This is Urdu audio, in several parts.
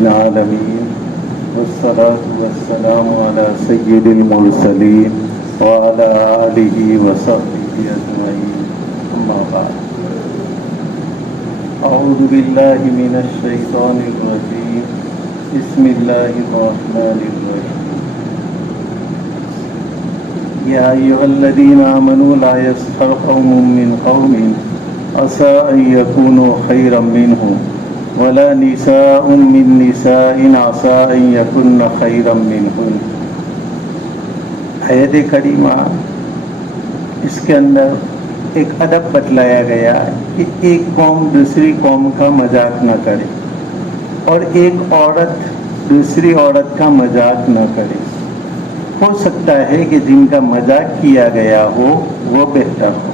العالمين والصلاة والسلام على سيد المرسلين وعلى آله وصحبه أجمعين أما بعد أعوذ بالله من الشيطان الرجيم بسم الله الرحمن الرحيم يا أيها الذين آمنوا لا يسخر قوم من قوم عسى أن يكونوا خيرا منهم ولا نساء من نساء عسى أن يكن خيرا منهن. آیت کریمہ اس کے اندر ایک ادب بتلایا گیا کہ ایک قوم دوسری قوم کا مذاق نہ کرے اور ایک عورت دوسری عورت کا مذاق نہ کرے. ہو سکتا ہے کہ جن کا مذاق کیا گیا ہو وہ بہتر ہو.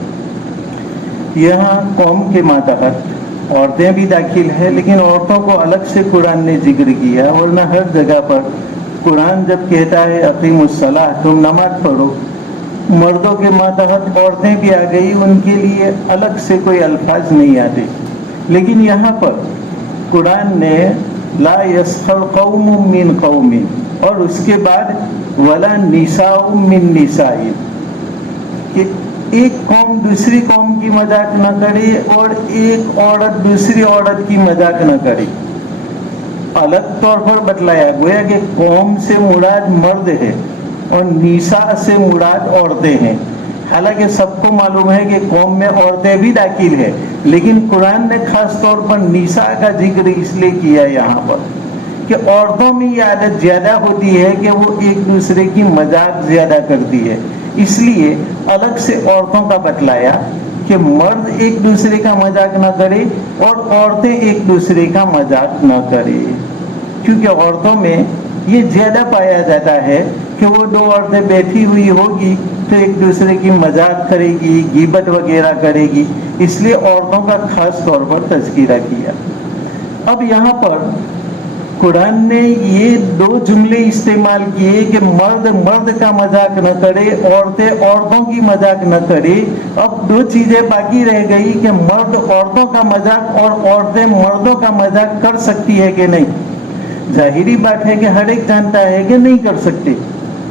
یہاں قوم کے ماتحت عورتیں بھی داخل ہیں، لیکن عورتوں کو الگ سے قرآن نے ذکر کیا، ورنہ ہر جگہ پر قرآن جب کہتا ہے اقیم الصلاۃ تم نماز پڑھو، مردوں کے ماتحت عورتیں بھی آ گئی، ان کے لیے الگ سے کوئی الفاظ نہیں آتے. لیکن یہاں پر قرآن نے لا یسخر قوم من قوم اور اس کے بعد ولا نساء من نساء، کہ ایک قوم دوسری قوم کی مذاق نہ کرے اور ایک عورت دوسری عورت کی مذاق نہ کرے. الگ طور پر بتلایا گویا کہ قوم سے مراد مرد ہے اور نساء سے مراد عورتیں ہیں. حالانکہ سب کو معلوم ہے کہ قوم میں عورتیں بھی داخل ہیں، لیکن قرآن نے خاص طور پر نساء کا ذکر اس لیے کیا یہاں پر کہ عورتوں میں یہ عادت زیادہ ہوتی ہے کہ وہ ایک دوسرے کی مذاق زیادہ کرتی ہے. اس لیے الگ سے عورتوں کا بتلایا کہ مرد ایک دوسرے کا مذاق نہ کرے اور عورتیں ایک دوسرے کا مذاق نہ کرے، کیونکہ عورتوں میں یہ زیادہ پایا جاتا ہے کہ وہ دو عورتیں بیٹھی ہوئی ہوگی تو ایک دوسرے کی مذاق کرے گی، غیبت وغیرہ کرے گی. اس لیے عورتوں کا خاص طور پر تذکرہ کیا. اب یہاں پر قرآن نے یہ دو جملے استعمال کیے کہ مرد مرد کا مذاق نہ کرے، عورتیں عورتوں کی مذاق نہ کرے. اب دو چیزیں باقی رہ گئی کہ مرد عورتوں کا مذاق اور عورتیں مردوں کا مذاق کر سکتی ہے کہ نہیں. ظاہری بات ہے کہ ہر ایک جانتا ہے کہ نہیں کر سکتے،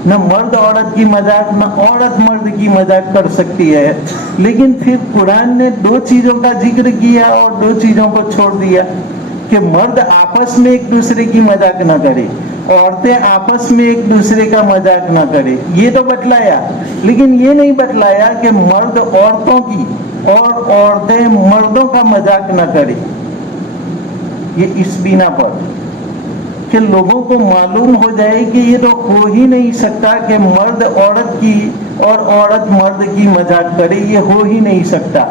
نہ مرد عورت کی مذاق نہ عورت مرد کی مذاق کر سکتی ہے. لیکن پھر قرآن نے دو چیزوں کا ذکر کیا اور دو چیزوں کو چھوڑ دیا کہ مرد آپس میں ایک دوسرے کی مذاق نہ کرے، عورتیں آپس میں ایک دوسرے کا مذاق نہ کرے. یہ تو بتلایا، لیکن یہ نہیں بتلایا کہ مرد عورتوں کی اور عورتیں مردوں کا مذاق نہ کرے. یہ اس بنا پر کہ لوگوں کو معلوم ہو جائے کہ یہ تو ہو ہی نہیں سکتا کہ مرد عورت کی اور عورت مرد کی مذاق کرے، یہ ہو ہی نہیں سکتا.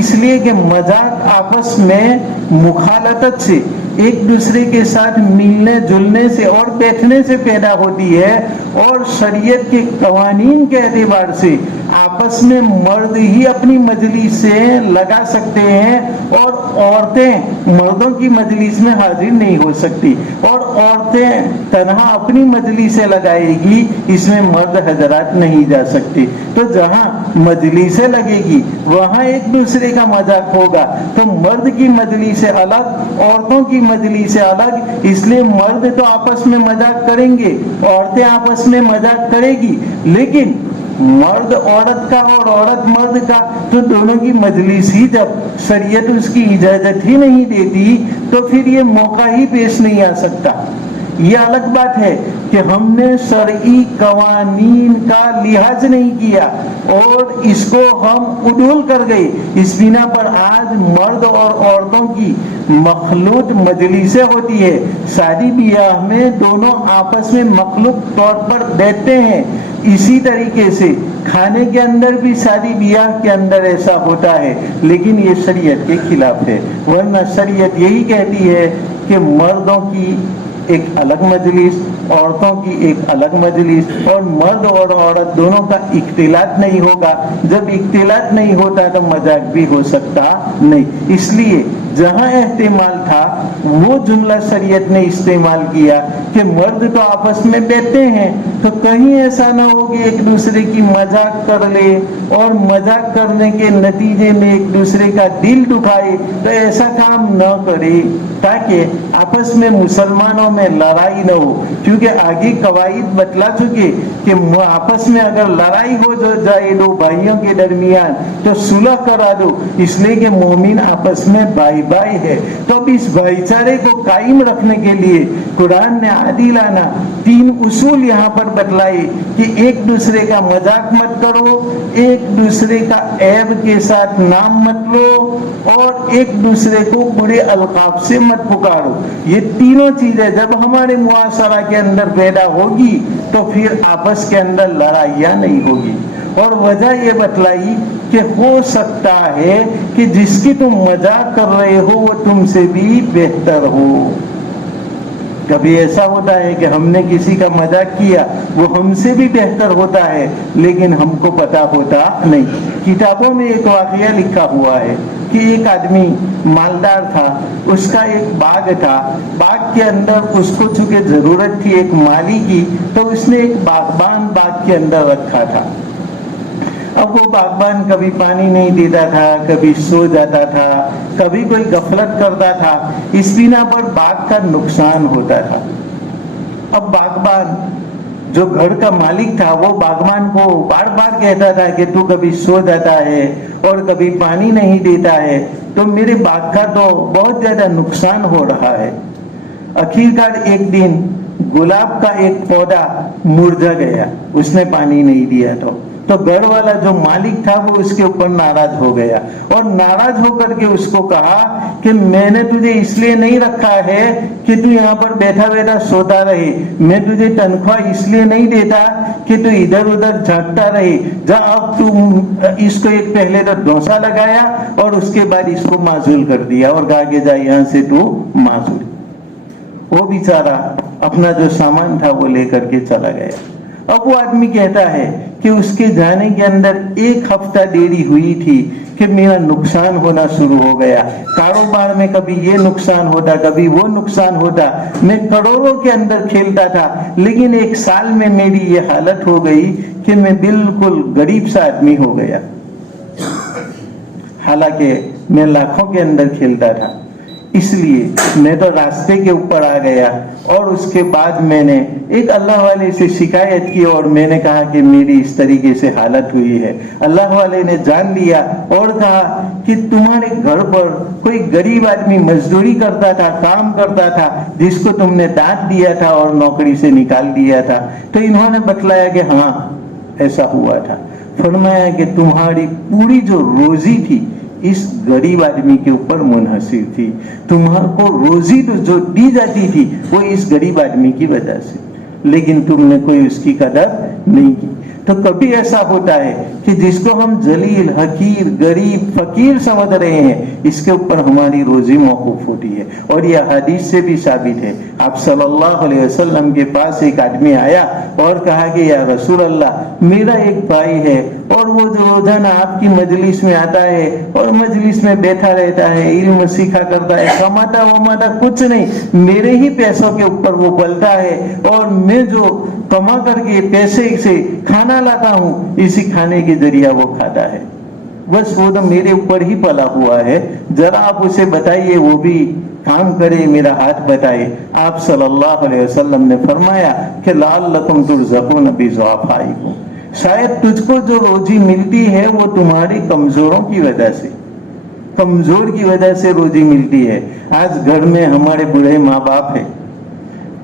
اس لیے کہ مذاق آپس میں مخالطت سے، ایک دوسرے کے ساتھ ملنے جلنے سے اور بیٹھنے سے پیدا ہوتی ہے، اور شریعت کے قوانین کے اعتبار سے آپس میں مرد ہی اپنی مجلس سے لگا سکتے ہیں اور عورتیں مردوں کی مجلس میں حاضر نہیں ہو سکتی، اور عورتیں تنہا اپنی مجلس سے لگائے گی، اس میں مرد حضرات نہیں جا سکتے. تو جہاں مجلسیں لگے گی وہاں ایک دوسرے کا مذاق ہوگا، تو مرد کی مجلس سے الگ عورتوں کی مجلس سے الگ. اس لیے مرد تو آپس میں مذاق کریں گے، عورتیں آپس میں مذاق کرے گی، لیکن مرد عورت کا اور عورت مرد کا تو دونوں کی مجلس ہی جب شریعت اس کی اجازت ہی نہیں دیتی تو پھر یہ موقع ہی پیش نہیں آ سکتا. یہ الگ بات ہے کہ ہم نے شرعی قوانین کا لحاظ نہیں کیا اور اس کو ہم عدول کر گئے. اس بنا پر آج مرد اور عورتوں کی مخلوط مجلسیں ہوتی ہے. شادی بیاہ میں دونوں آپس میں مخلوط طور پر بیٹھتے ہیں. اسی طریقے سے کھانے کے اندر بھی شادی بیاہ کے اندر ایسا ہوتا ہے، لیکن یہ شریعت کے خلاف ہے. ورنہ شریعت یہی کہتی ہے کہ مردوں کی ایک الگ مجلس، عورتوں کی ایک الگ مجلس، اور مرد اور عورت دونوں کا اختلاط نہیں ہوگا. جب اختلاط نہیں ہوتا تو مذاق بھی ہو سکتا نہیں. اس لیے جہاں احتمال تھا وہ جملہ شریعت نے استعمال کیا کہ مرد تو آپس میں بیٹھتے ہیں، تو کہیں ایسا نہ ہو کہ ایک دوسرے کی مذاق کر لے اور مذاق کرنے کے نتیجے میں ایک دوسرے کا دل دکھائے، تو ایسا کام نہ کرے. تاکہ آپس میں مسلمانوں میں لڑائی نہ ہو، کیونکہ آگے قواعد بتلا چکے کہ آپس میں اگر لڑائی ہو جائے دو بھائیوں کے درمیان تو صلح کرا دو، اس لیے کہ مومن آپس میں بھائی بھائی ہے۔ تو اب اس بھائی چارے کو قائم رکھنے کے لیے قرآن نے عادلانہ 3 اصول یہاں پر بتلائے کہ ایک دوسرے کا مذاق مت کرو، ایک دوسرے کا عیب کے ساتھ نام مت لو، اور ایک دوسرے کو برے القاب سے مت پکارو۔ یہ تینوں چیزیں جب ہمارے معاشرہ کے اندر پیدا ہوگی تو پھر آپس کے اندر لڑائیاں نہیں ہوگی۔ اور وجہ یہ بتلائی کہ ہو سکتا ہے کہ جس کی تم مذاق کر رہے ہو وہ تم سے بھی بہتر ہو۔ کبھی ایسا ہوتا ہے کہ ہم نے کسی کا مذاق کیا، وہ ہم سے بھی بہتر ہوتا ہے لیکن ہم کو پتا ہوتا نہیں۔ کتابوں میں ایک واقعہ لکھا ہوا ہے کہ ایک آدمی مالدار تھا، اس کا ایک باغ تھا، باغ کے اندر اس کو چونکہ ضرورت تھی ایک مالی کی، تو اس نے ایک باغبان باغ کے اندر رکھا تھا۔ اب وہ باغبان کبھی پانی نہیں دیتا تھا، کبھی سو جاتا تھا، کبھی کوئی غفلت کرتا تھا، اس بنا پر باغ کا نقصان ہوتا تھا۔ اب باغبان جو گھر کا مالک تھا وہ باغبان کو بار بار کہتا تھا کہ تو کبھی سو جاتا ہے اور کبھی پانی نہیں دیتا ہے، تو میرے باغ کا تو بہت زیادہ نقصان ہو رہا ہے۔ آخرکار ایک دن گلاب کا ایک پودا مرجھا گیا، اس نے پانی نہیں دیا تو گھر والا جو مالک تھا وہ اس کے اوپر ناراض ہو گیا، اور ناراض ہو کر کے اس کو کہا کہ میں نے تجھے اس لیے نہیں رکھا ہے کہ تو یہاں پر بیٹھا بیٹھا سوتا رہے، میں تجھے تنخواہ اس لیے نہیں دیتا کہ تو ادھر ادھر جھانکتا رہے، جا اب تو اس کو ایک پہلے تو ڈوسا لگایا اور اس کے بعد اس کو معزول کر دیا اور کہا کہ جا یہاں سے تو معزول۔ وہ بیچارہ اپنا جو سامان تھا وہ لے کر کے چلا گیا۔ اب وہ آدمی کہتا ہے کہ اس کے جانے کے اندر 1 ہفتہ دیری ہوئی تھی کہ میرا نقصان ہونا شروع ہو گیا، کاروبار میں کبھی یہ نقصان ہوتا کبھی وہ نقصان ہوتا، میں کروڑوں کے اندر کھیلتا تھا، لیکن 1 سال میں میری یہ حالت ہو گئی کہ میں بالکل غریب سا آدمی ہو گیا، حالانکہ میں لاکھوں کے اندر کھیلتا تھا۔ اس لیے میں تو راستے کے اوپر آ گیا، اور اس کے بعد میں نے ایک اللہ والے سے شکایت کی اور میں نے کہا کہ میری اس طریقے سے حالت ہوئی ہے۔ اللہ والے نے جان لیا اور کہا کہ تمہارے گھر پر کوئی غریب آدمی مزدوری کرتا تھا، کام کرتا تھا، جس کو تم نے ڈانٹ دیا تھا اور نوکری سے نکال دیا تھا۔ تو انہوں نے بتلایا کہ ہاں ایسا ہوا تھا۔ فرمایا کہ تمہاری پوری جو روزی تھی اس غریب آدمی کے اوپر منحصر تھی، تمہارے کو روزی جو دی جاتی تھی وہ اس غریب آدمی کی وجہ سے، لیکن تم نے کوئی اس کی قدر نہیں کی۔ تو کبھی ایسا ہوتا ہے کہ جس کو ہم ذلیل، حقیر، غریب، فقیر سمجھ رہے ہیں، اس کے اوپر ہماری روزی موقوف ہوتی ہے، اور یہ حدیث سے بھی ثابت ہے۔ آپ صلی اللہ علیہ وسلم کے پاس ایک آدمی آیا اور کہا کہ یا رسول اللہ، میرا ایک بھائی ہے اور وہ جو روزانہ آپ کی مجلس میں آتا ہے اور مجلس میں بیٹھا رہتا ہے، علم سیکھا کرتا ہے، کماتا وماتا کچھ نہیں، میرے ہی پیسوں کے اوپر وہ پلتا ہے، اور میں جو کما کر کے پیسے سے کھانا لاتا ہوں اسی کھانے کے ذریعہ وہ کھاتا ہے، بس وہ تو میرے اوپر ہی پلا ہوا ہے، ذرا آپ اسے بتائیے وہ بھی کام کرے، میرا ہاتھ بتائے۔ آپ صلی اللہ علیہ وسلم نے فرمایا کہ لعلکم ترزقون بضعفائکم، شاید تجھ کو جو روزی ملتی ہے وہ تمہاری کمزوروں کی وجہ سے، کمزور کی وجہ سے روزی ملتی ہے۔ آج گھر میں ہمارے بوڑھے ماں باپ ہیں،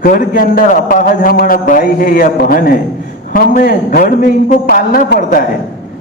گھر کے اندر اپاہج ہمارا بھائی ہے یا بہن ہے، ہمیں گھر میں ان کو پالنا پڑتا ہے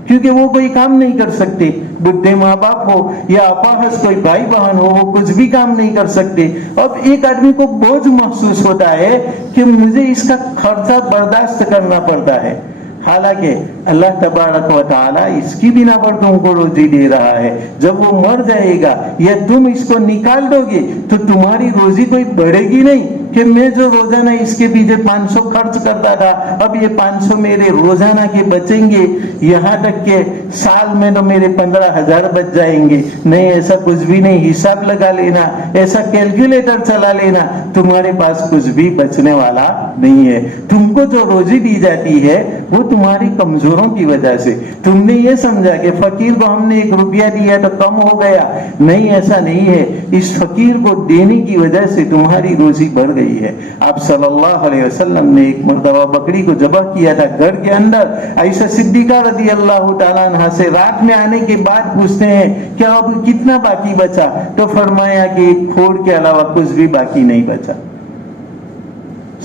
کیونکہ وہ کوئی کام نہیں کر سکتے، بڈھے ماں باپ ہو یا اپاہج کوئی بھائی بہن ہو، وہ کچھ بھی کام نہیں کر سکتے۔ اب ایک آدمی کو بوجھ محسوس ہوتا ہے کہ مجھے اس کا خرچہ برداشت کرنا پڑتا ہے، حالانکہ اللہ تبارک و تعالیٰ اس کی بنا پر تم کو روزی دے رہا ہے۔ جب وہ مر جائے گا یا تم اس کو نکال دو گے تو تمہاری روزی کوئی بڑھے گی نہیں کہ میں جو روزانہ اس کے پیچھے 500 خرچ کرتا تھا، اب یہ 500 میرے روزانہ کے بچیں گے، یہاں تک کہ سال میں تو میرے 15,000 بچ جائیں گے. نہیں، ایسا کچھ بھی نہیں. حساب لگا لینا، ایسا کیلکولیٹر چلا لینا، تمہارے پاس کچھ بھی بچنے والا نہیں ہے. تم کو جو روزی دی جاتی ہے وہ تمہاری کمزوروں کی وجہ سے. تم نے یہ سمجھا کہ فقیر کو ہم نے 1 روپیہ دیا تو کم ہو گیا. نہیں، ایسا نہیں ہے. اس فقیر کو دینے کی وجہ سے تمہاری روزی بڑھ گئی ہے. آپ صلی اللہ علیہ وسلم نے ایک مرتبہ بکری کو ذبح کیا تھا گھر کے اندر. عائشہ صدیقہ رضی اللہ تعالیٰ عنہ سے رات میں آنے کے بعد پوچھتے ہیں کہ اب کتنا باقی بچا؟ تو فرمایا کہ ایک کھوڑ کے علاوہ کچھ بھی باقی نہیں بچا،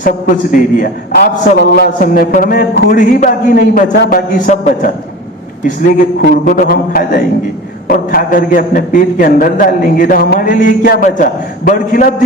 سب کچھ دے دیا. آپ صلی اللہ علیہ وسلم نے فرمایا کھوڑ ہی باقی نہیں بچا، باقی سب بچا. اس لیے کہ کھوڑ کو تو ہم کھا جائیں گے اور کھا کر کے اپنے پیٹ کے اندر ڈال لیں گے، تو ہمارے لیے کیا بچا؟ برخلاف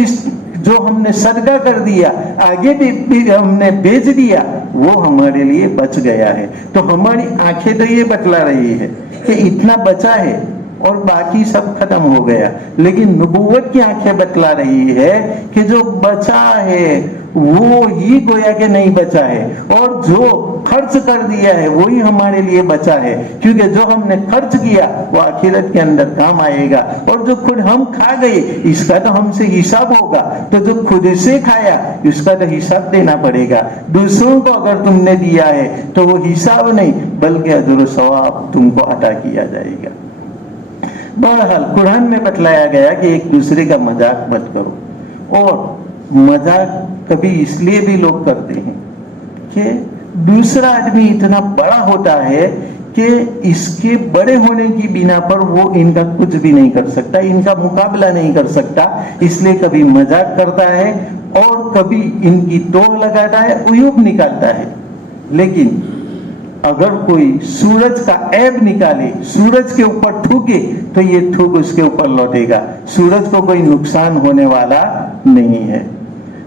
جو ہم نے صدقہ کر دیا، آگے بھی ہم نے بیچ دیا، وہ ہمارے لیے بچ گیا ہے. تو ہماری آنکھیں تو یہ بتلا رہی ہے کہ اتنا بچا ہے اور باقی سب ختم ہو گیا. لیکن نبوت کی آنکھیں بتلا رہی ہے کہ جو بچا ہے وہ ہی گویا کہ نہیں بچا ہے، اور جو خرچ کر دیا ہے وہی ہمارے لیے بچا ہے. کیونکہ جو ہم نے خرچ کیا وہ آخرت کے اندر کام آئے گا، اور جو خود ہم کھا گئے اس کا تو ہم سے حساب ہوگا. تو جو خود سے کھایا اس کا تو حساب دینا پڑے گا. دوسروں کو اگر تم نے دیا ہے تو وہ حساب نہیں بلکہ اجر و ثواب تم کو عطا کیا جائے گا. بہرحال قرآن میں بتلایا گیا کہ ایک دوسرے کا مذاق مت کرو. اور مذاق کبھی اس لیے بھی لوگ کرتے ہیں کہ دوسرا آدمی اتنا بڑا ہوتا ہے کہ اس کے بڑے ہونے کی بنا پر وہ ان کا کچھ بھی نہیں کر سکتا، ان کا مقابلہ نہیں کر سکتا. اس لیے کبھی مذاق کرتا ہے اور کبھی ان کی توڑ لگاتا ہے، عیوب نکالتا ہے. لیکن اگر کوئی سورج کا عیب نکالے، سورج کے اوپر تھوکے، تو یہ تھوک اس کے اوپر لوٹے گا. سورج کو کوئی نقصان ہونے والا نہیں ہے.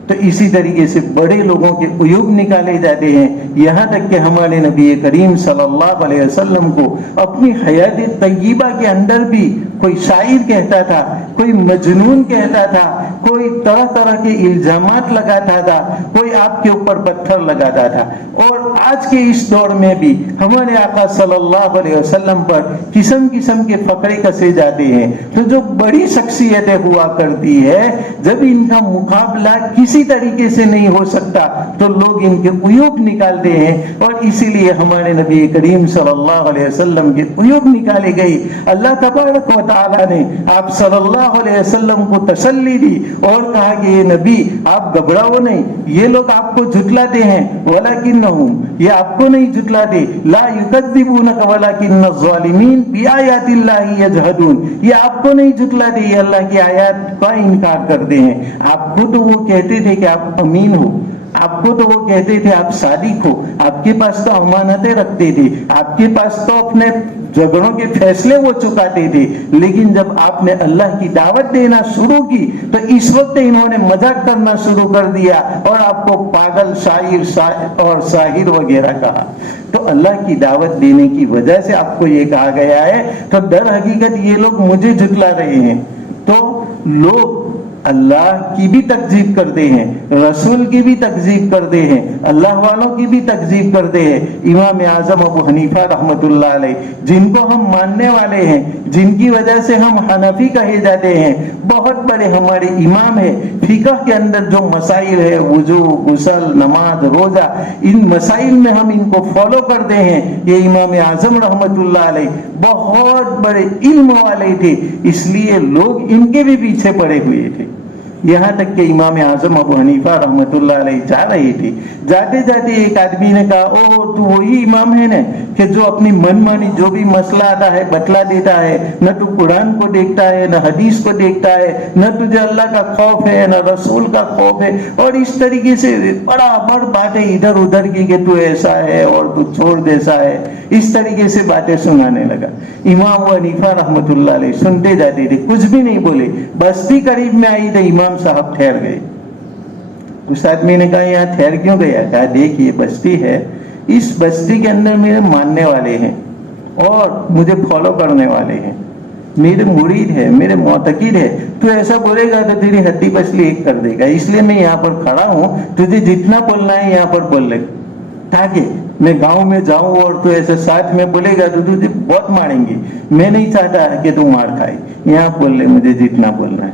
تو اسی طریقے سے بڑے لوگوں کے عیوب نکالے جاتے ہیں. یہاں تک کہ ہمارے نبی کریم صلی اللہ علیہ وسلم کو اپنی حیات طیبہ کے اندر بھی کوئی شاعر کہتا تھا، کوئی مجنون کہتا تھا، کوئی طرح طرح کے الزامات لگاتا تھا، کوئی آپ کے اوپر پتھر لگاتا تھا. اور آج کے اس دور میں بھی ہمارے آقا صلی اللہ علیہ وسلم پر قسم قسم کے فقرے کسے جاتے ہیں. تو جو بڑی شخصیتیں ہوا کرتی ہے، جب ان کا مقابلہ کسی طریقے سے نہیں ہو سکتا تو لوگ ان کے عیوب نکالتے ہیں. اور اسی لیے ہمارے نبی کریم صلی اللہ علیہ وسلم کے عیوب نکالے گئے. اللہ تبارک و تعالیٰ نے آپ صلی اللہ علیہ وسلم کو تسلی دی اور کہا کہ یہ نبی آپ گھبراؤ نہیں، یہ لوگ آپ کو جھٹلاتے ہیں، وَلَكِنَّهُمْ یہ آپ کو نہیں جھٹلاتے، لَا يُكَذِّبُونَكَ وَلَكِنَّ الظَّالِمِينَ بِآيَاتِ اللَّهِ يَجْحَدُونَ یہ آپ کو نہیں جھٹلاتے، یہ اللہ کی آیات کا انکار کرتے ہیں. آپ کو تو وہ کہتے تھے کہ آپ امین ہو، آپ کو تو وہ کہتے تھے آپ صادق ہو، آپ کے پاس تو امانتیں رکھتے تھے، آپ کے پاس تو اپنے جھگڑوں کے فیصلے وہ چکاتے تھے. لیکن جب آپ نے اللہ کی دعوت دینا شروع کی تو اس وقت انہوں نے مذاق کرنا شروع کر دیا اور آپ کو پاگل، شاعر اور ساحر وغیرہ کہا. تو اللہ کی دعوت دینے کی وجہ سے آپ کو یہ کہا گیا ہے. تو در حقیقت یہ لوگ مجھے جھٹلا رہے ہیں. تو لوگ اللہ کی بھی تکذیب کرتے ہیں، رسول کی بھی تکذیب کرتے ہیں، اللہ والوں کی بھی تکذیب کرتے ہیں. امام اعظم ابو حنیفہ رحمۃ اللہ علیہ، جن کو ہم ماننے والے ہیں، جن کی وجہ سے ہم حنفی کہے جاتے ہیں، بہت بڑے ہمارے امام ہیں. فقہ کے اندر جو مسائل ہے، وضو، غسل، نماز، روزہ، ان مسائل میں ہم ان کو فالو کرتے ہیں. یہ امام اعظم رحمۃ اللہ علیہ بہت بڑے علم والے تھے، اس لیے لوگ ان کے بھی پیچھے پڑے ہوئے تھے. یہاں تک کہ امام اعظم ابو حنیفہ رحمۃ اللہ علیہ جا رہے تھے، جاتے جاتے ایک آدمی نے کہا او تو وہی امام ہے نا کہ جو اپنی من مانی جو بھی مسئلہ آتا ہے بتلا دیتا ہے، نہ تو قرآن کو دیکھتا ہے، نہ حدیث کو دیکھتا ہے، نہ تجھے اللہ کا خوف ہے، نہ رسول کا خوف ہے، اور اس طریقے سے بڑا بڑ باتیں ادھر ادھر کی کہ تو ایسا ہے اور تو چھوڑ جیسا ہے، اس طریقے سے باتیں سنانے لگا. امام ابو حنیفہ رحمۃ اللہ علیہ سنتے جاتے تھے، کچھ بھی نہیں بولے. بستی قریب میں آئی تو امام صاحب ٹھہر گئے. اس آدمی نے کہا یہاں ٹھہر کیوں گیا؟ کہا دیکھ یہ بستی ہے، اس بستی کے اندر میرے ماننے والے ہیں اور مجھے فالو کرنے والے ہیں. میرے مرید ہے، میرے معتقد ہے، تو ایسا بولے گا تو تیری ہڈی پسلی ایک کر دے گا. اس لیے میں یہاں پر کھڑا ہوں، تجھے جتنا بولنا ہے یہاں پر بول لے، تاکہ میں گاؤں میں جاؤں اور تو ایسے ساتھ میں بولے گا تو تجھے بہت ماریں گے. میں نہیں چاہتا کہ تو مار کھائے. یہاں بول لے مجھے جتنا بولنا ہے.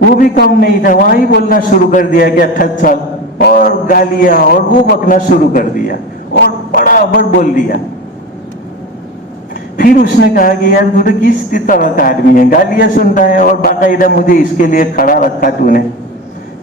وہ بھی کم نہیں تھا، وہاں ہی بولنا شروع کر دیا کہ اٹھت چل، اور گالیاں اور وہ بکنا شروع کر دیا اور بڑا بڑ بول دیا. پھر اس نے کہا کہ یار تو کس طرح کا آدمی ہے، گالیاں سنتا ہے اور باقاعدہ مجھے اس کے لیے کھڑا رکھا تو نے.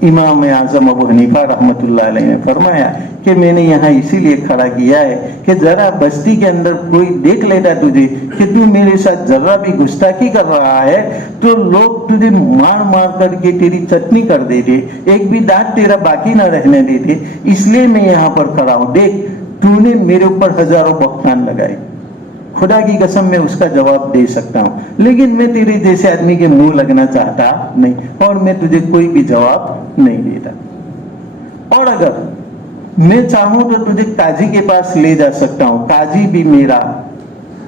امام اعظم ابو حنیفہ رحمۃ اللہ علیہ نے فرمایا کہ میں نے یہاں اسی لیے کھڑا کیا ہے کہ ذرا بستی کے اندر کوئی دیکھ لیتا تجھے کہ تو میرے ساتھ ذرا بھی گستاخی کر رہا ہے تو لوگ تجھے مار مار کر کے تیری چٹنی کر دیتے، ایک بھی دانت تیرا باقی نہ رہنے دیتے. اس لیے میں یہاں پر کھڑا ہوں. دیکھ تو نے میرے اوپر ہزاروں بہتان لگائے، خدا کی قسم میں اس کا جواب دے سکتا ہوں، لیکن میں تیرے جیسے آدمی کے منہ لگنا چاہتا نہیں، اور میں تجھے کوئی بھی جواب نہیں دیتا. اور اگر میں چاہوں تو تجھے قاضی کے پاس لے جا سکتا ہوں، قاضی بھی میرا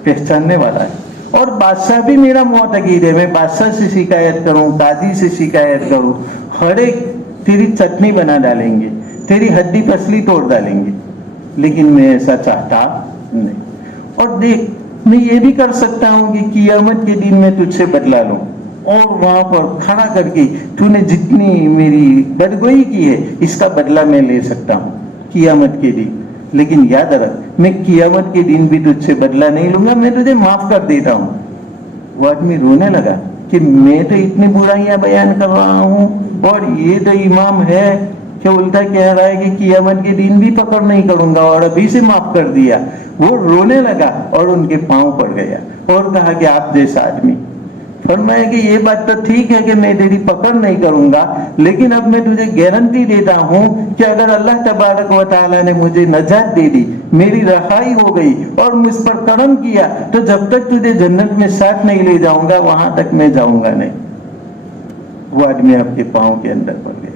پہچاننے والا ہے اور بادشاہ بھی میرا معتقد ہے. میں بادشاہ سے شکایت کروں، قاضی سے شکایت کروں، ہر ایک تیری چٹنی بنا ڈالیں گے، تیری ہڈی پسلی توڑ ڈالیں گے، لیکن میں ایسا چاہتا نہیں. اور دیکھ میں یہ بھی کر سکتا ہوں کہ قیامت کے دن میں تجھ سے بدلہ لوں اور وہاں پر کھڑا کر کے تو نے جتنی میری بدگوئی کی ہے اس کا بدلہ میں لے سکتا ہوں قیامت کے دن. لیکن یاد رکھ میں قیامت کے دن بھی تجھ سے بدلہ نہیں لوں گا، میں تجھے معاف کر دیتا ہوں. وہ آدمی رونے لگا کہ میں تو اتنی برائیاں بیان کر رہا ہوں اور یہ تو امام ہے کہ الٹا کہہ رہا ہے کہ قیامت کے دن بھی پکڑ نہیں کروں گا اور ابھی سے معاف کر دیا. وہ رونے لگا اور ان کے پاؤں پڑ گیا اور کہا کہ آپ جیسا آدمی. فرمایا کہ یہ بات تو ٹھیک ہے کہ میں تیری پکڑ نہیں کروں گا، لیکن اب میں تجھے گارنٹی دیتا ہوں کہ اگر اللہ تبارک و تعالیٰ نے مجھے نجات دے دی، میری رہائی ہو گئی اور مجھ پر کرم کیا، تو جب تک تجھے جنت میں ساتھ نہیں لے جاؤں گا وہاں تک میں جاؤں گا نہیں. وہ آدمی آپ کے پاؤں کے اندر پڑ گیا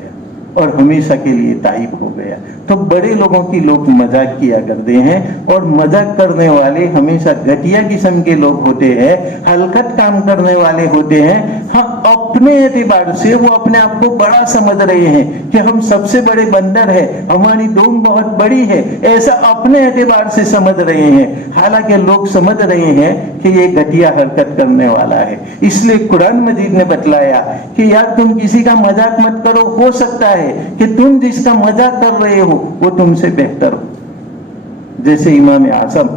اور ہمیشہ کے لیے تائب ہو گیا. تو بڑے لوگوں کی لوگ مذاق کیا کرتے ہیں اور مذاق کرنے والے ہمیشہ گھٹیا قسم کے لوگ ہوتے ہیں، ہلکت کام کرنے والے ہوتے ہیں. ہاں اپنے اعتبار سے وہ اپنے آپ کو بڑا سمجھ رہے ہیں کہ ہم سب سے بڑے بندر ہیں، ہماری دوم بہت بڑی ہے، ایسا اپنے اعتبار سے سمجھ رہے ہیں. حالانکہ لوگ سمجھ رہے ہیں کہ یہ گھٹیا حرکت کرنے والا ہے. اس لیے قرآن مجید نے بتلایا کہ یار تم کسی کا مذاق مت کرو، ہو سکتا ہے کہ تم جس کا مذاق کر رہے ہو وہ تم سے بہتر ہو. جیسے امام اعظم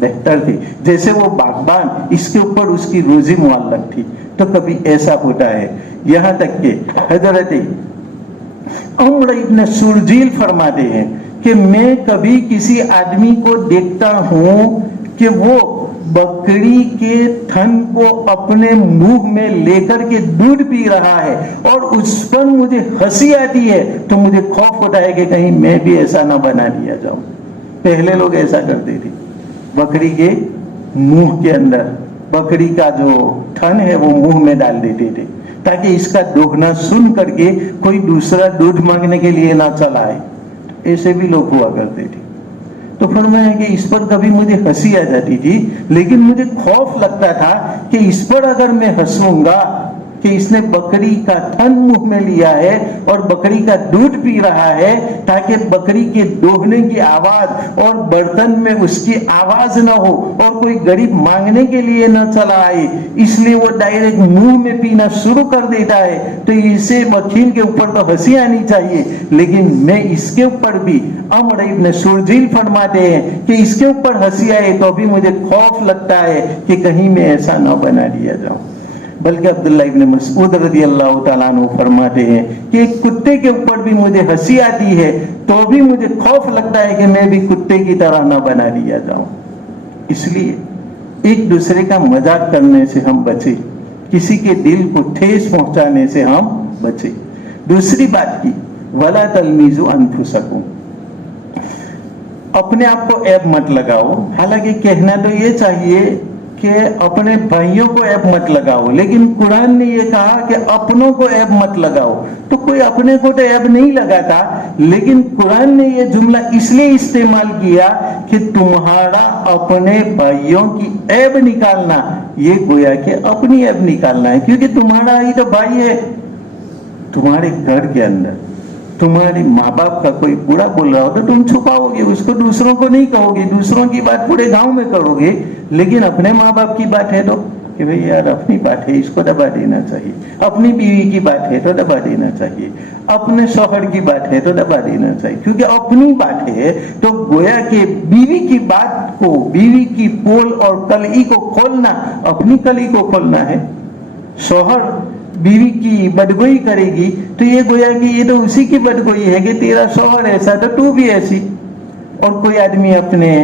بہتر تھے، جیسے وہ باغبان اس کے اوپر اس کی روزی معلق تھی. تو کبھی ایسا ہوتا ہے، یہاں تک کہ حضرت عمر ابن سرجیل فرماتے ہیں کہ میں کبھی کسی آدمی کو دیکھتا ہوں کہ وہ بکری کے تھن کو اپنے منہ میں لے کر کے دودھ پی رہا ہے اور اس پر مجھے ہنسی آتی ہے تو مجھے خوف ہوتا ہے کہ کہیں میں بھی ایسا نہ بنا دیا جاؤں. پہلے لوگ ایسا کرتے تھے، بکری کے منہ کے اندر بکری کا جو تھن ہے وہ منہ میں ڈال دیتے تھے تاکہ اس کا دہنا سن کر کے کوئی دوسرا دودھ مانگنے کے لیے نہ چلا آئے. ایسے بھی لوگ ہوا کرتے تھے. تو فرمایا کہ اس پر کبھی مجھے ہنسی آ جاتی تھی، لیکن مجھے خوف لگتا تھا کہ اس پر اگر میں ہنسوں گا کہ اس نے بکری کا تھن منہ میں لیا ہے اور بکری کا دودھ پی رہا ہے تاکہ بکری کے دوہنے کی آواز اور برتن میں اس کی آواز نہ ہو اور کوئی غریب مانگنے کے لیے نہ چلا آئے، اس لیے وہ ڈائریکٹ منہ میں پینا شروع کر دیتا ہے. تو اسے وکیل کے اوپر تو ہنسی آنی چاہیے، لیکن میں اس کے اوپر بھی عمر ابن سرجیل فرماتے ہیں کہ اس کے اوپر ہنسی آئے تو بھی مجھے خوف لگتا ہے کہ کہیں میں ایسا نہ بنا دیا جاؤں. بلکہ عبداللہ ابن مسعود رضی اللہ تعالیٰ عنہ فرماتے ہیں کہ ایک کتے کے اوپر بھی مجھے ہنسی آتی ہے تو بھی مجھے خوف لگتا ہے کہ میں بھی کتے کی طرح نہ بنا دیا جاؤں. اس لیے ایک دوسرے کا مذاق کرنے سے ہم بچے، کسی کے دل کو ٹھیس پہنچانے سے ہم بچے. دوسری بات کی وَلَا تَلْمِزُوا أَنفُسَكُمْ، اپنے آپ کو عیب مت لگاؤ. حالانکہ کہنا تو یہ چاہیے کہ اپنے بھائیوں کو ایب مت لگاؤ، لیکن قرآن نے یہ کہا کہ اپنوں کو ایب مت لگاؤ. تو کوئی اپنے کو تو ایب نہیں لگاتا، لیکن قرآن نے یہ جملہ اس لیے استعمال کیا کہ تمہارا اپنے بھائیوں کی ایب نکالنا یہ گویا کہ اپنی ایب نکالنا ہے، کیونکہ تمہارا ہی تو بھائی ہے. تمہارے گھر کے اندر تمہارے ماں باپ کا کوئی برا بول رہا ہو تو تم چھپاؤ گے اس کو، دوسروں کو نہیں کہو گے، دوسروں کی بات پورے گاؤں میں کرو گے، لیکن اپنے ماں باپ کی بات ہے تو کہ بھئی یار اپنی بات ہے اس کو دبا دینا چاہیے، اپنی بیوی کی بات ہے تو دبا دینا چاہیے، اپنے شوہر کی بات ہے تو دبا دینا چاہیے، کیونکہ اپنی بات ہے تو گویا کہ بیوی کی بات کو، بیوی کی پول اور کلی کو کھولنا اپنی کلی کو کھولنا ہے. شوہر بیوی کی بدگوئی کرے گی تو یہ گویا کہ یہ تو اسی کی بدگوئی ہے کہ تیرا شوہر ایسا تو تو بھی ایسی. اور کوئی آدمی اپنے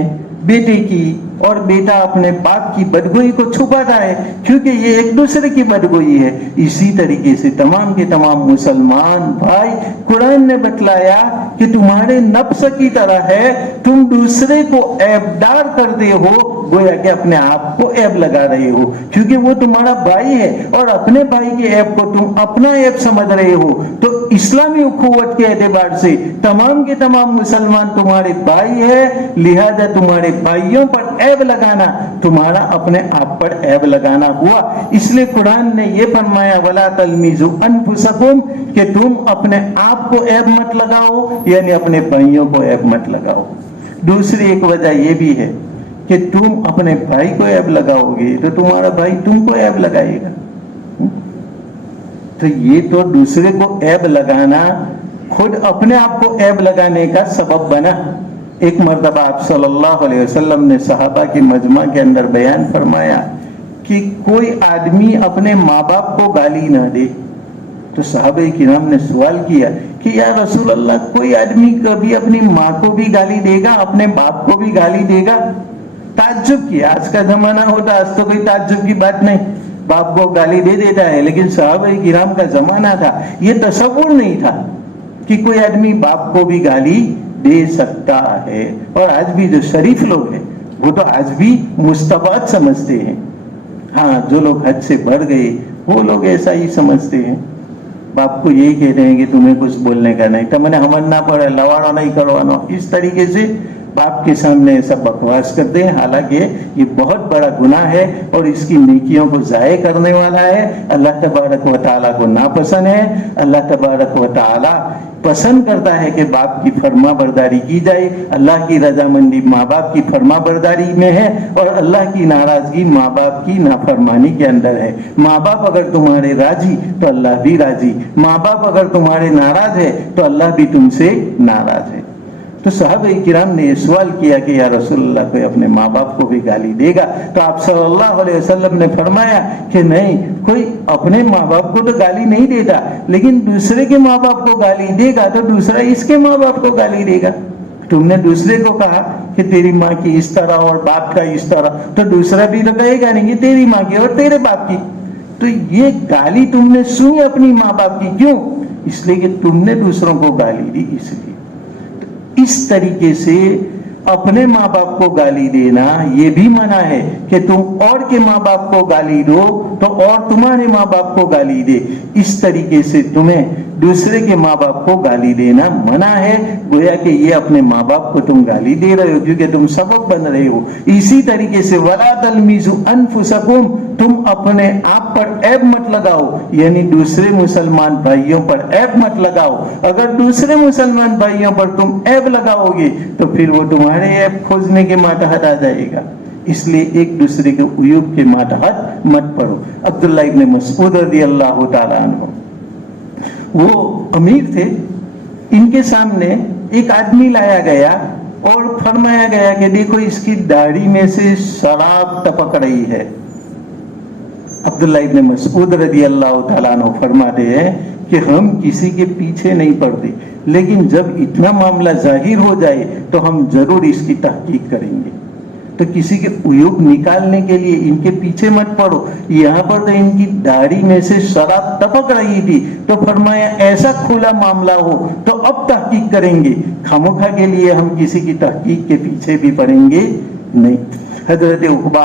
بیٹے کی اور بیٹا اپنے باپ کی بدگوئی کو چھپاتا ہے کیونکہ یہ ایک دوسرے کی بدگوئی ہے. اسی طریقے سے تمام کے تمام مسلمان بھائی، قرآن نے بتلایا کہ تمہارے نفس کی طرح ہے، تم دوسرے کو عیب دار کرتے ہو، گویا کہ اپنے آپ کو عیب لگا رہے ہو، کیونکہ وہ تمہارا بھائی ہے اور اپنے بھائی کے عیب کو تم اپنا عیب سمجھ رہے ہو. تو اسلامی اخوت کے اعتبار سے تمام کے تمام مسلمان تمہارے بھائی ہے، لہذا تمہارے بھائیوں پر عیب لگانا تمہارا اپنے آپ پر عیب لگانا ہوا. اس لیے قرآن نے یہ فرمایا وَلَا تَلْمِزُوا أَنفُسَكُمْ کہ تم اپنے آپ کو عیب مت لگاؤ، یعنی اپنے بھائیوں کو عیب مت لگاؤ. دوسری ایک وجہ یہ بھی ہے کہ تم اپنے بھائی کو عیب لگاؤ گے تو تمہارا بھائی تم کو عیب لگائے گا. تو یہ تو دوسرے کو عیب لگانا خود اپنے آپ کو عیب لگانے کا سبب بنا. ایک مرتبہ آپ صلی اللہ علیہ وسلم نے صحابہ کے مجمع کے اندر بیان فرمایا کہ کوئی آدمی اپنے ماں باپ کو گالی نہ دے. تو صحابہ کرام نے سوال کیا کہ یا رسول اللہ، کوئی آدمی کبھی اپنی ماں کو بھی گالی دے گا، اپنے باپ کو بھی گالی دے گا؟ تعجب کیا. آج کا زمانہ ہوتا، آج تو کوئی تعجب کی بات نہیں، باپ کو گالی دے دیتا ہے، لیکن صحابہ کرام کا زمانہ تھا، یہ تصور نہیں تھا کہ کوئی آدمی باپ کو بھی گالی دے سکتا ہے. اور آج بھی جو شریف لوگ ہیں وہ تو آج بھی مستبد سمجھتے ہیں. ہاں، جو لوگ حد سے بڑھ گئے وہ لوگ ایسا ہی سمجھتے ہیں، باپ کو یہی کہتے ہیں کہ تمہیں کچھ بولنے کا نہیں، تم نے ہمن نہ پڑے، لواڑا نہیں کروانا، اس طریقے سے باپ کے سامنے ایسا بکواس کرتے ہیں. حالانکہ یہ بہت بڑا گناہ ہے اور اس کی نیکیوں کو ضائع کرنے والا ہے. اللہ تبارک و تعالیٰ کو ناپسند ہے. اللہ تبارک و تعالیٰ پسند کرتا ہے کہ باپ کی فرما برداری کی جائے. اللہ کی رضامندی ماں باپ کی فرما برداری میں ہے اور اللہ کی ناراضگی ماں باپ کی نافرمانی کے اندر ہے. ماں باپ اگر تمہارے راضی تو اللہ بھی راضی، ماں باپ اگر تمہارے ناراض ہے تو اللہ بھی تم سے ناراض ہے. تو صحابہ کرام نے یہ سوال کیا کہ یا رسول اللہ، کوئی اپنے ماں باپ کو بھی گالی دے گا؟ تو آپ صلی اللہ علیہ وسلم نے فرمایا کہ نہیں، کوئی اپنے ماں باپ کو تو گالی نہیں دیتا، لیکن دوسرے کے ماں باپ کو گالی دے گا تو دوسرا اس کے ماں باپ کو گالی دے گا. تم نے دوسرے کو کہا کہ تیری ماں کی اس طرح اور باپ کا اس طرح، تو دوسرا بھی تو کہے گا نہیں کہ تیری ماں کی اور تیرے باپ کی. تو یہ گالی تم نے سنی اپنی ماں باپ کی، کیوں؟ اس لیے کہ تم نے دوسروں کو گالی دی. اس لیے اس طریقے سے اپنے ماں باپ کو گالی دینا یہ بھی منع ہے کہ تم اور کے ماں باپ کو گالی دو تو اور تمہارے ماں باپ کو گالی دے. اس طریقے سے تمہیں دوسرے کے ماں باپ کو گالی دینا منع ہے، گویا کہ یہ اپنے ماں باپ کو تم گالی دے رہے ہو کیونکہ تم سبب بن رہے ہو. اسی طریقے سے وَلَا تَلْمِزُوا أَنفُسَكُمْ، تم اپنے آپ پر عیب مت لگاؤ، یعنی دوسرے مسلمان بھائیوں پر عیب مت لگاؤ. اگر دوسرے مسلمان بھائیوں پر تم عیب لگاؤ گے تو پھر وہ تمہارے عیب کھوجنے کے ماتحت آ جائے گا. اس لیے ایک دوسرے کے عیوب کے ماتحت مت پڑو. عبداللہ ابن مسعود رضی اللہ تعالیٰ عنہ وہ امیر تھے، ان کے سامنے ایک آدمی لایا گیا اور فرمایا گیا کہ دیکھو اس کی داڑھی میں سے شراب ٹپک رہی ہے. عبداللہ ابن مسعود رضی اللہ تعالیٰ عنہ فرماتے ہیں کہ ہم کسی کے پیچھے نہیں پڑتے، لیکن جب اتنا معاملہ ظاہر ہو جائے تو ہم ضرور اس کی تحقیق کریں گے. تو کسی کے عیوب نکالنے کے لیے ان کے پیچھے مت پڑو. یہاں پر تو ان کی داڑھی میں سے شراب ٹپک رہی تھی تو فرمایا ایسا کھلا معاملہ ہو تو اب تحقیق کریں گے، خاموخا کے لیے ہم کسی کی تحقیق کے پیچھے بھی پڑیں گے نہیں. حضرت عقبہ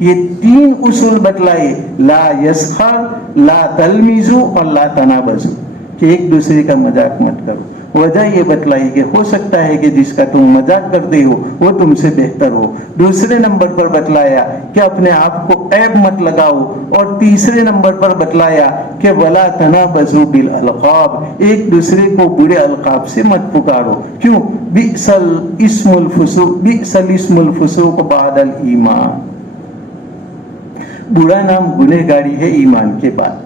یہ 3 اصول بتلائے، لا یسخر، لا تلمیزو اور لا تنابزو، کہ ایک دوسرے کا مذاق مت کرو۔ وجہ یہ بتلائی کہ ہو سکتا ہے کہ جس کا تم مذاق کرتے ہو وہ تم سے بہتر ہو۔ دوسرے نمبر پر بتلایا کہ اپنے آپ کو عیب مت لگاؤ، اور تیسرے نمبر پر بتلایا کہ ولا تنابزوا بالالقاب، ایک دوسرے کو برے القاب سے مت پکارو۔ کیوں؟ بئس الاسم الفسوق بعد الایمان، برا نام گنہگاری ہے ایمان کے بعد۔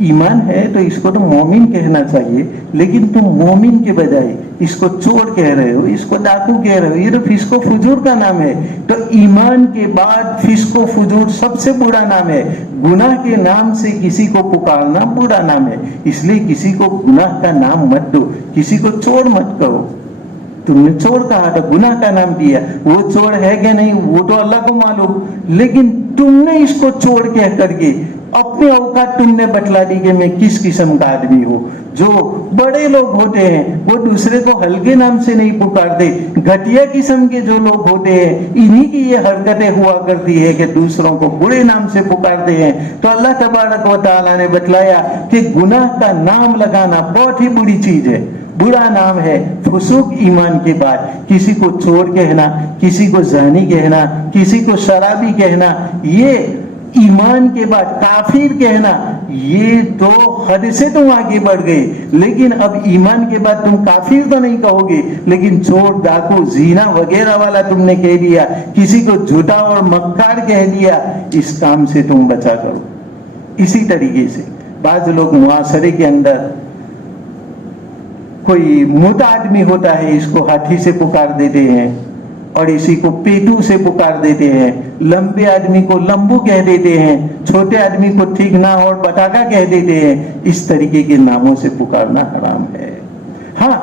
ایمان ہے تو اس کو تو مومن کہنا چاہیے، لیکن تم مومن کے بجائے اس کو چور کہہ رہے ہو، اس کو ڈاکو کہہ رہے ہو، یہ تو فسق و فجور کا نام ہے۔ تو ایمان کے بعد فسق و فجور سب سے برا نام ہے۔ گناہ کے نام سے کسی کو پکارنا برا نام ہے، اس لیے کسی کو گناہ کا نام مت دو، کسی کو چور مت کہو۔ تم نے چور کہا تھا، گناہ کا نام دیا، وہ چور ہے کہ نہیں وہ تو اللہ کو معلوم، لیکن تم نے اس کو چور کہہ کر کے اپنے اوقات تم نے بتلا دی کہ میں کس قسم کا آدمی ہوں۔ جو بڑے لوگ ہوتے ہیں وہ دوسرے کو ہلکے نام سے نہیں پکارتے، گھٹیا قسم کے جو لوگ ہوتے ہیں انہی کی یہ حرکتیں ہوا کرتی ہے کہ دوسروں کو برے نام سے پکارتے ہیں۔ تو اللہ تبارک و تعالیٰ نے بتلایا کہ گناہ کا نام لگانا بہت ہی بری چیز ہے، برا نام ہے۔ فسوق ایمان کے بعد کسی کو چور کہنا، کسی کو زانی کہنا، کسی کو شرابی کہنا، یہ ایمان کے بعد کافر کہنا، یہ تو حد سے تم آگے بڑھ گئے۔ لیکن اب ایمان کے بعد تم کافر تو نہیں کہو گے، لیکن چور، ڈاکو، زینا وغیرہ والا تم نے کہہ دیا، کسی کو جھوٹا اور مکار کہہ دیا، اس کام سے تم بچا کرو۔ اسی طریقے سے بعض لوگ معاشرے کے اندر کوئی موٹا آدمی ہوتا ہے، اس کو ہاتھی سے پکار دیتے ہیں، اور اسی کو پیٹو سے پکار دیتے ہیں، لمبے آدمی کو لمبو کہہ دیتے ہیں، چھوٹے آدمی کو ٹھیک نہ اور بٹاکا کہہ دیتے ہیں۔ اس طریقے کے ناموں سے پکارنا حرام ہے۔ ہاں،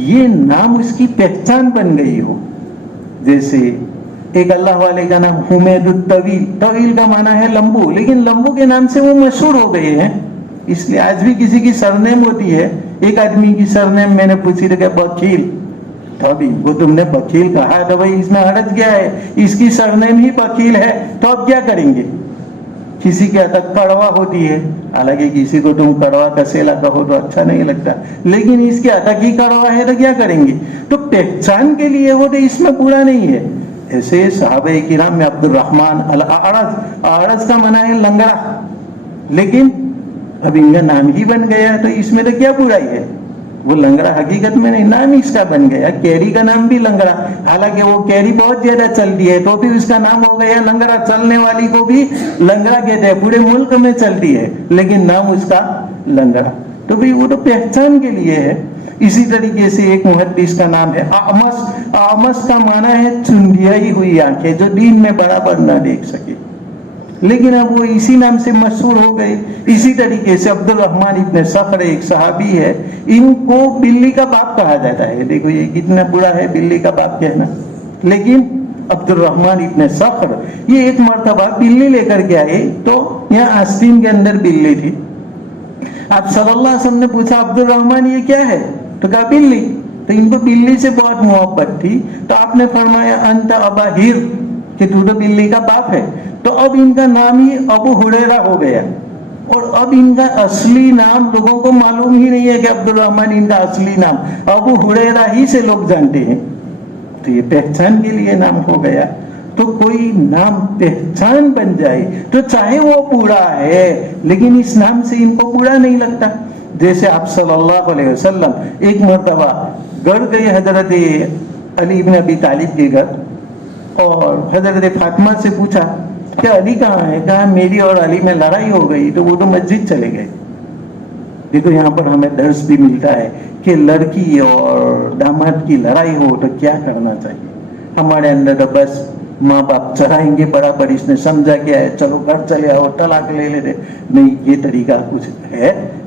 یہ نام اس کی پہچان بن گئی ہو، جیسے ایک اللہ والے کا نام حمید الطویل، طویل کا معنی ہے لمبو، لیکن لمبو کے نام سے وہ مشہور ہو گئے ہیں، اس لیے آج بھی کسی کی سرنیم ہوتی ہے۔ ایک آدمی کی سرنیم میں نے پوچھی تو کہ بکیل، تو ابھی وہ تم نے بکیل کہا تو بھائی اس میں حرج کیا ہے، اس کی سرنیم ہی بکیل ہے، تو اب کیا کریں گے؟ کسی کے تک کڑوا ہوتی ہے، حالانکہ کسی کو تم کڑوا کسیلا کہو تو اچھا نہیں لگتا، لیکن اس کے تک ہی کڑوا ہے تو کیا کریں گے؟ تو پہچان کے لیے وہ تو اس میں برا نہیں ہے۔ ایسے صحابہ کرام میں عبد الرحمن الاعرج، اعرج کا معنی ہے لنگڑا، لیکن اب ان کا نام ہی بن گیا تو اس میں تو کیا برائی ہے؟ وہ لنگڑا حقیقت میں نہیں، نام اس کا بن گیا۔ کیری کا نام بھی لنگڑا، حالانکہ وہ کیری بہت زیادہ چلتی ہے تو بھی اس کا نام ہو گیا لنگڑا۔ چلنے والی کو بھی لنگڑا کہتے ہیں، پورے ملک میں چلتی ہے لیکن نام اس کا لنگڑا، تو بھی وہ تو پہچان کے لیے ہے۔ اسی طریقے سے ایک محدث کا نام ہے اعمش، اعمش کا معنی ہے چندیائی ہوئی آنکھیں، جو دین میں برابر نہ دیکھ سکے، لیکن اب وہ اسی نام سے مشہور ہو گئے۔ اسی طریقے سے عبد الرحمن ابن صخر ایک صحابی ہے، ان کو بلی کا باپ کہا جاتا ہے۔ دیکھو یہ کتنا برا ہے بلی کا باپ کہنا، لیکن عبد الرحمن ابن صخر یہ ایک مرتبہ بلی لے کر کے آئے، تو یہاں آستین کے اندر بلی تھی۔ آپ صلی اللہ علیہ وسلم نے پوچھا عبد الرحمن یہ کیا ہے؟ تو کہا بلی۔ تو ان کو بلی سے بہت محبت تھی، تو آپ نے فرمایا انت ابا ہیر، کہ تو بلی کا باپ ہے۔ تو اب ان کا نام ہی ابو ہریرہ ہو گیا، اور اب ان کا اصلی نام لوگوں کو معلوم ہی نہیں ہے کہ عبد الرحمن ان کا اصلی نام ابو ہریرہ ہی سے لوگ جانتے ہیں۔ تو یہ پہچان کے لیے نام ہو گیا۔ تو کوئی نام پہچان بن جائے تو چاہے وہ برا ہے لیکن اس نام سے ان کو برا نہیں لگتا۔ جیسے آپ صلی اللہ علیہ وسلم ایک مرتبہ گھر گئے حضرت علی بن ابی طالب کے گھر، اور حضرت فاطمہ سے پوچھا کہ علی کہاں ہے؟ کہا میری اور علی میں لڑائی ہو گئی تو وہ تو مسجد چلے گئے۔ دیکھو یہاں پر ہمیں درس بھی ملتا ہے کہ لڑکی اور داماد کی لڑائی ہو تو کیا کرنا چاہیے۔ ہمارے اندر تو بس ماں باپ چڑھائیں گے برابر، اس نے سمجھا کیا ہے چلو گھر چلے آؤ طلاق لے لیتے، نہیں، یہ طریقہ کچھ ہے